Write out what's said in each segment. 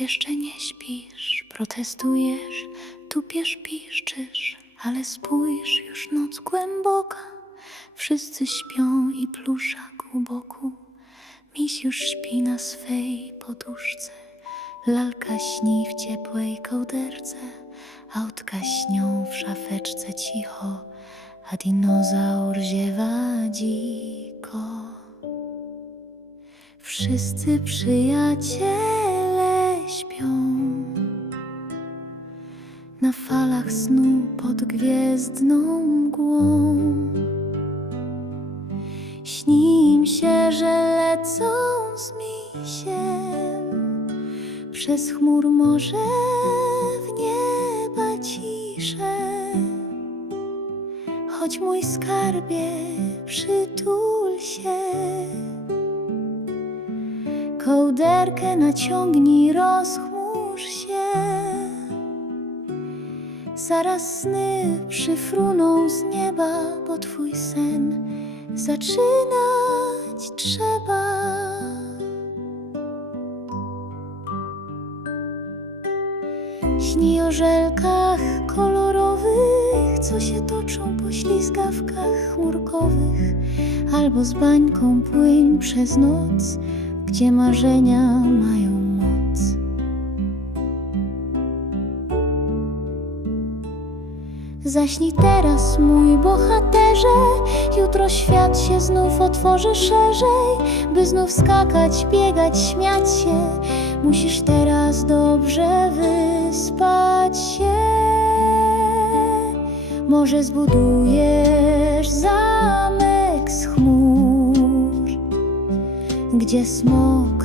jeszcze nie śpisz, protestujesz, tupiesz, piszczysz, ale spójrz, już noc głęboka, wszyscy śpią i pluszak u boku. Miś już śpi na swej poduszce, lalka śni w ciepłej kołderce, autka śnią w szafeczce cicho, a dinozaur ziewa dziko. Wszyscy przyjaciele śpią na falach snu pod gwiezdną mgłą. Śni im się, że lecą z misiem przez chmur morze w nieba ciszę. Choć mój skarbie, przytul się. Kołderkę naciągnij, rozchmurz się. Zaraz sny przyfruną z nieba, bo twój sen zaczynać trzeba. Śni o żelkach kolorowych, co się toczą po ślizgawkach chmurkowych, albo z bańką płyń przez noc, gdzie marzenia mają moc. Zaśnij teraz, mój bohaterze, jutro świat się znów otworzy szerzej, by znów skakać, biegać, śmiać się. Musisz teraz dobrze wyspać się. Może zbudujesz zamek gdzie smok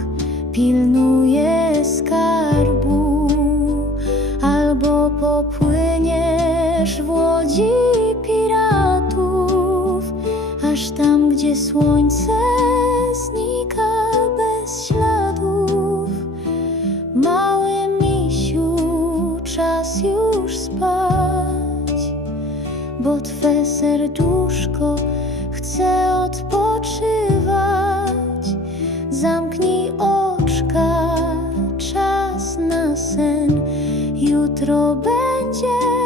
pilnuje skarbu, albo popłyniesz w łodzi piratów, aż tam, gdzie słońce znika bez śladów. Mały misiu, czas już spać, bo twe serduszko chce odpoczywać. Zamknij oczka, czas na sen, jutro będzie